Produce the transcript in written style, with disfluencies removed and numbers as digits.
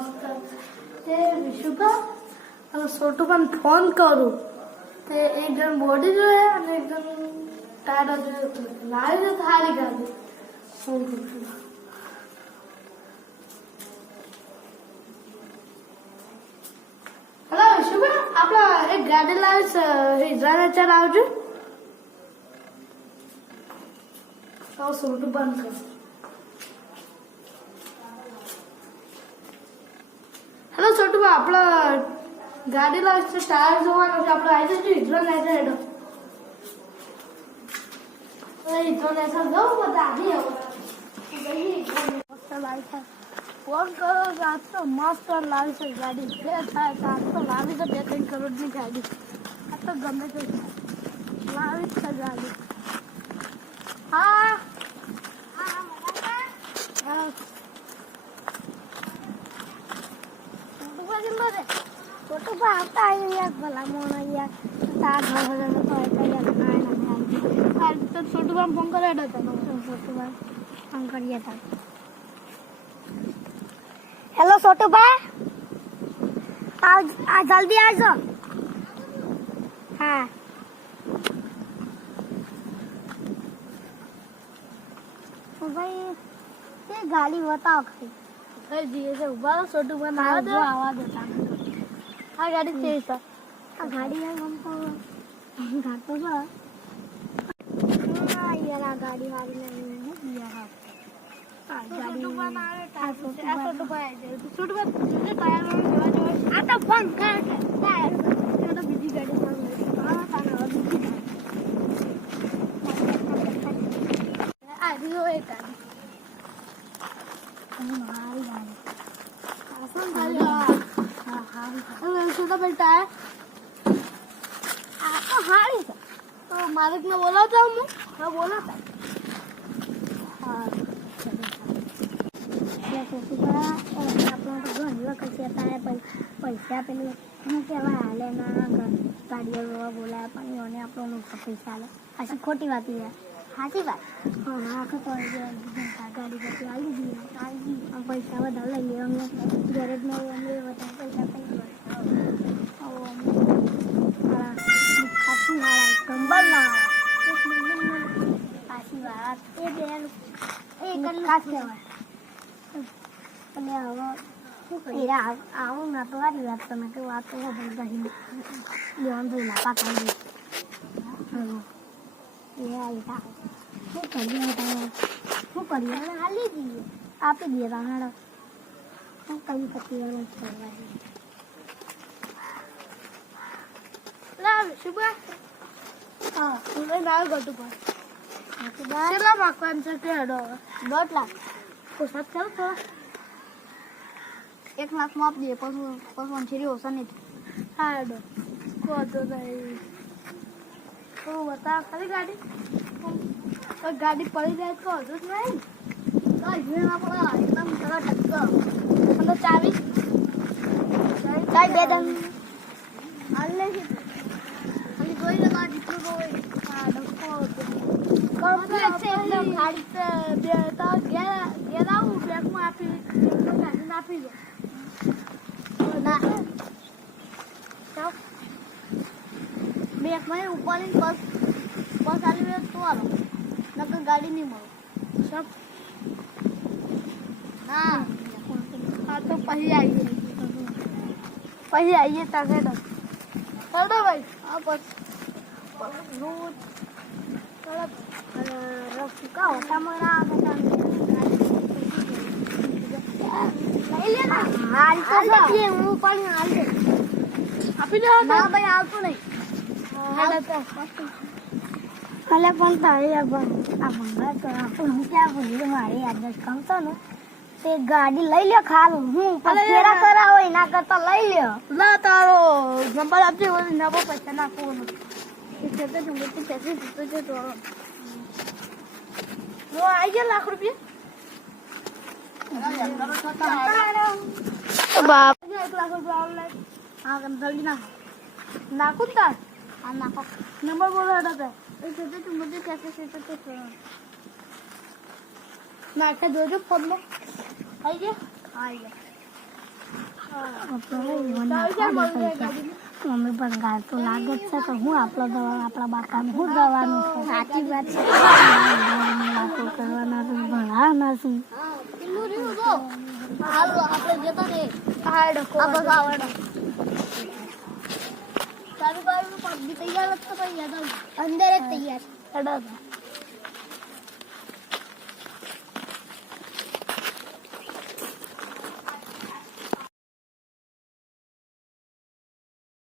मस्त ते विशुभा और छोटू पण फोन करू ते एक जण बॉडी जो है और एक जण टायर जो लावे जो थारी गाड़ी फोन करू हेलो विशुभा आपला एक गाडी लावीस जाण्याच्या लावજો तो छोटू बंद कर हेलो छोटू आपला गाडीला टायर जोવાનું છે આપણે આઈ જશું ઇધરો નેચર હેડો ઇધરો નેચર જાવ બધા આવી આવો મસ્ત લાવી છે ફોન કરો આજ તો મસ્ત લાવી છે ગાડી જે થાય આજ તો લાવી છે 2-3 કરોડની ગાડી આ તો ગમે તે લાવી છે ગાડી હા હા छोटू को आता है यार भला मोना यार तार घर में तो ऐसा यार खाए ना आज तो छोटू को फोन कर रहा था छोटू भाई फोन करिए था हेलो छोटू भाई आ जल्दी आ जाओ हाँ तो भाई ये गाड़ी बताओ भाई जी से उबा छोटू भाई मारो जो आवाज होता आ गाड़ी से आ गाड़ी है हमको घाट पर यार आ गाड़ी वाली नहीं दिया है आ गाड़ी छोटू भाई मुझे टायर में जो आता फोन कर टायर ये तो बिजी गाड़ी में हां ताना बिजी आ दियो एक गाड़ी हमारी गाड़ी आसान गाड़ी छोटा बेटा है आपको हारी था तो मालिक ने बोला था मैं बोला था हाँ पैसा पे કેવા હાલે ના ગાડીઓ બોલાય પણ એને આપણને પૈસા આલે આશી ખોટી વાત છે સાચી વાત હા આખો તો ગાડી બધી આવી ગઈ પૈસા વધારે લઈ લે અમે ગેરેજમાં અમે વધારે પૈસા કઈ कंबल ना पासी बात एक कलाक અને હવે શું કરી આવું ના તો વારી વાત તમે કે વાત તો બોલતા હી લેવાનું તો લાપા કાઢી એ આવી તા શું કરીએ હાલી દીએ આપી દીએ રાણા શું કઈ પતી વાળો કરવા લા શુભા હા તમે નાવ ગટુ પર કેટલા માકવાન છે કે હડો 2 લાખ પોસાત ચાલ તો 1 લાખ માં આપી દે પછી છેરી ઓસા નહીં હા હડો કોતો નહીં તો બતા ખાલી ગાડી તો ગાડી પડી જાય તો હજુ જ નહીં તો હિલ ના પડે એકદમ તરત ટક્કર અને ચાવી બે દમ આલે कोई लगा जितना कोई डक्को कंप्लीट से एकदम गाड़ी से देता गेला हूं बैग में आपी गाड़ी ना पी लो ना तो बैग में ऊपर इन बस आली में तो आलो नका गाड़ी नहीं मरो सब हां हां तो पही आइए ताके तो चलो भाई आप रोज रफिका होता मरा बता ले लेना हाल तो ये मुंह पानी हाल दे आपी दे ना भाई आप तो नहीं हाल तो कले पण तारे अब तो अपन क्या बोली मारे आज कम तो न ते गाड़ी लई ले खाल हूं पर तेरा करा होय ना करता लई ले ना तारो नंबर आपजे बोली ना वो पैसा ना को इससे तो तुम तो पैसे तो जो तो वो आई गया लाख रुपया बाप 1 लाख रुपया ऑनलाइन हां जल्दी ना नाकुता हां नाको नंबर बोलो हटा पे इससे तो तुम मुझे कैसे से तो ना का दो फोन में आई गया મમ્મી પણ ગાય તો લાગે જ છે કે હું આપણા બાપાને હું દવાનું છે. સાચી વાત છે. વાતો કરવાના છે, ભણાવવાના છે. હાલો આપણે જતા ને સારું પગ બી તૈયાર જ તો અંદર જ તૈયાર